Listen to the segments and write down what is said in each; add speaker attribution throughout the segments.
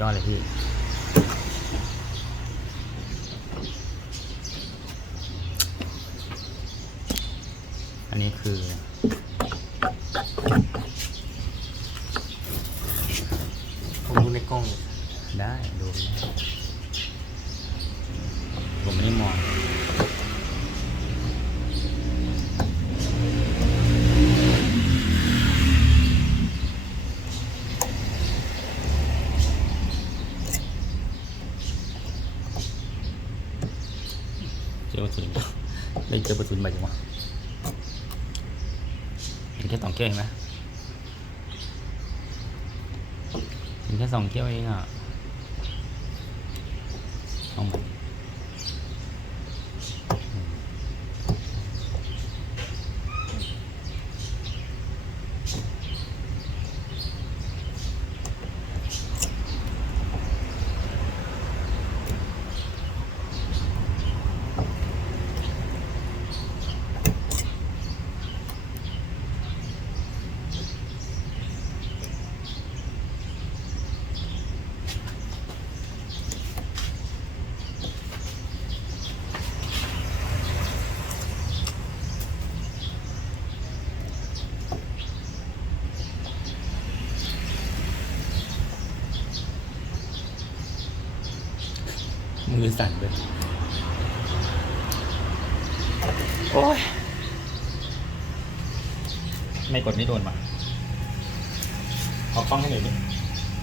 Speaker 1: ยอดเลยพี่อันนี้คือ
Speaker 2: ผมดูในกล้อง
Speaker 1: ได้ ดูไปได้ผมไม่ได้มอง เจอประสุนได้เจอ ประสุนไปจังวะเห็นแค่สองเกี้ยวเห็นไหมเห็นแค่สองเกี้ยวเองอะเอาหมด มือสั่นเลยโอ้ย ไม่กดไม่โดนว่ะขอกล้องให้หน่อยดิ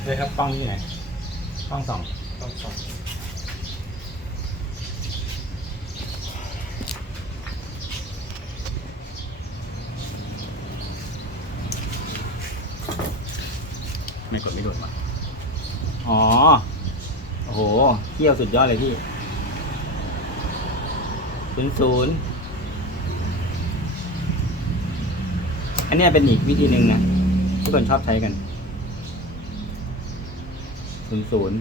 Speaker 1: เลยครับกล้องที่ไหนกล้องสอง
Speaker 2: ต้องสอง
Speaker 1: ไม่กดไม่โดนว่ะอ๋อ โอ้โหเที่ยวสุดยอดเลยพี่ศูนย์ศูนย์อันนี้เป็นอีกวิธีหนึ่งนะที่คนชอบใช้กันศูนย์ศูนย์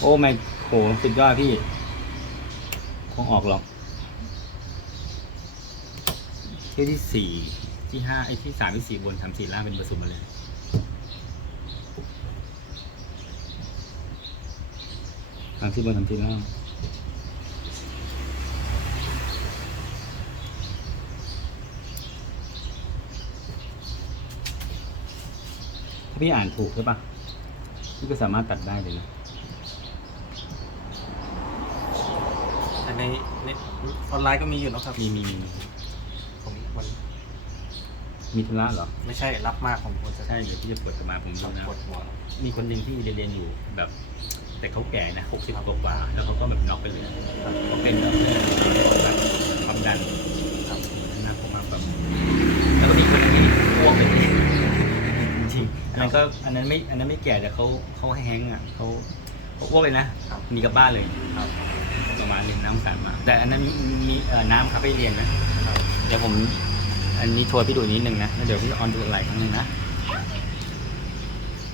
Speaker 1: โอ้ไม่โหสุดยอดพี่คงออกหรอกเที่ยวที่สี่ที่ห้าไอ้ที่สามที่สี่บนทำสี่ล่างเป็นเบอร์ศูนย์มาเลย ทางที่บนทำทีล่างถ้าพี่อ่านถูกใช่ปะพี่ก็สามารถตัดได้เลยนะ
Speaker 2: แต่ในในออนไลน์ก็มีอยู่เนอะครับ
Speaker 1: มีมีมีมี
Speaker 2: ผมมัน
Speaker 1: มีธุระเหรอ
Speaker 2: ไม่ใช่รับมากผมควรจะ
Speaker 1: ใช่เดี๋ยวพี่จะเปิดสมาผมดูนะ
Speaker 2: ปวดหัว
Speaker 1: มีคนหนึ่งที่เรียนๆอยู่แบบ แต่เขาแก่นะหกสิบกว่าๆแล้วเขาก็แบบน็อกไปเลยเขาเป็นแบบแบบความดัน
Speaker 2: ครับ
Speaker 1: น่ากลัวมากแบบแล้วก็มีคนหนึงที่อ้วกไปเลยจริงๆอันนั้นก็อันนั้นไม่อันนั้นไม่แก่แต่เขาเขาแห้งก์อะเขาเขาอ้วกเลยนะครับมีกลับบ้านเลย
Speaker 2: ครับ
Speaker 1: ประมาณหนึ่งน้ำสารมา แต่อันนั้นมีมีเอ่อน้ำครับไปเรียนนะครับเดี๋ยวผมอันนี้ทัวร์พี่ดูนิดนึงนะแล้วเดี๋ยวพี่ออนดูหลายครั้งหนึงนะ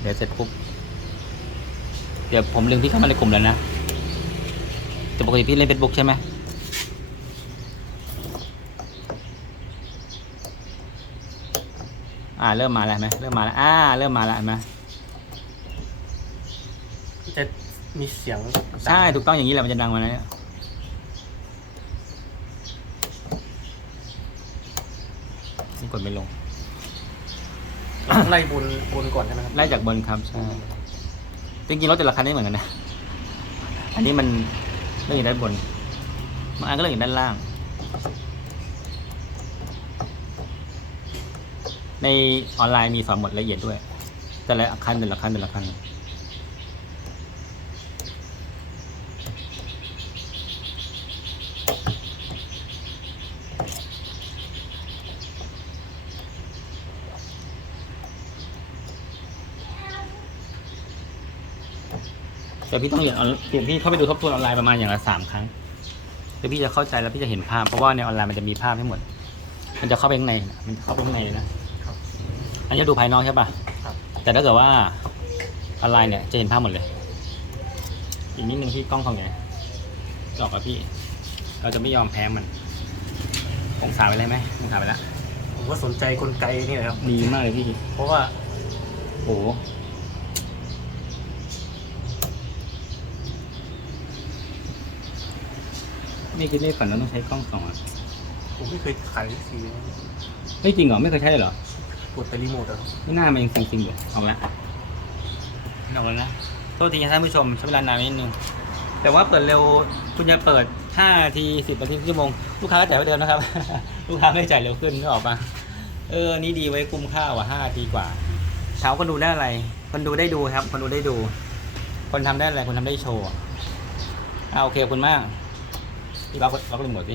Speaker 1: เดี๋ยวเสร็จปุ๊บ เดี๋ยวผมลืมพี่เข้ามาในกลุ่มแล้วนะแต่ปกติพี่เล่นเฟซบุ๊กใช่ไหมอ่าเริ่มมาแล้วเห็นไหมเริ่มมาแล้วอ่าเริ่มมาแล้วเห็นไหม
Speaker 2: จะมีเสียง
Speaker 1: ใช่ถูกต้องอย่างนี้แหละมันจะดังมานะเนี่ยนี่กดไม่ลง
Speaker 2: ไล่บนบนก่อนใช่ไหมครับ
Speaker 1: ไล่จากบนครับใช่ จริงๆรถแต่ละคันไม่เหมือนกันนะ อันนี้มันเรื่องอยู่ด้านบนบางอันก็เรื่องอยู่ด้านล่าง ในออนไลน์มีสอนหมดละเอียดด้วย แต่ละคันแต่ละคันแต่ละคัน แต่พี่ต้องเรียนออนเดี๋ยวพี่เข้าไปดูทบทวนออนไลน์ประมาณอย่างละสามครั้งเดี๋ยวพี่จะเข้าใจแล้วพี่จะเห็นภาพเพราะว่าในออนไลน์มันจะมีภาพให้หมด มันจะเข้าไปข้างในนะมันจะเข้าไปข้างในเลยนะ
Speaker 2: ครับ
Speaker 1: อันนี้ดูภายนอกใช่ปะ
Speaker 2: ครับ
Speaker 1: แต่ถ้าเกิดว่าออนไลน์เนี่ยจะเห็นภาพหมดเลย อีกนิดนึงที่กล้องของไงจอกกับพี่ เราจะไม่ยอมแพ้มันองศาไปเลยไหมองศาไปแล้ว
Speaker 2: ผมก็สนใจกลไกนี่แหละครับ
Speaker 1: ดีมากเลยพี่
Speaker 2: เพราะว่า
Speaker 1: โอ้โห นี่คือนี่ฝันว่าต้องใช้กล้องสองอะ
Speaker 2: ผมไม่เคยขายสี
Speaker 1: เฮ้ยจริงเหรอไม่เคยใช้เลยเหรอ
Speaker 2: กดไปรีโมทเหรอ
Speaker 1: ไม่น่ามันยังซิงๆอยู่ออกแล้วออกแล้วนะโทษทีนะท่านผู้ชมใช้เวลานานนิดนึงแต่ว่าเปิดเร็วคุณจะเปิด5นาที10นาทีชั่วโมงลูกค้าก็จ่ายไว้เดิมนะครับ ลูกค้าไม่จ่ายเร็วขึ้นก็ออกมาเออนี่ดีไว้คุ้มค่าว่ะ5นาทีกว่าเช้าคนดูได้อะไร คนดูได้ดูครับ คนดูได้ดู คนทำได้อะไร คนทำได้โชว์อะโอเคขอบคุณมาก พี่ล็อกล็อกรีโมทสิ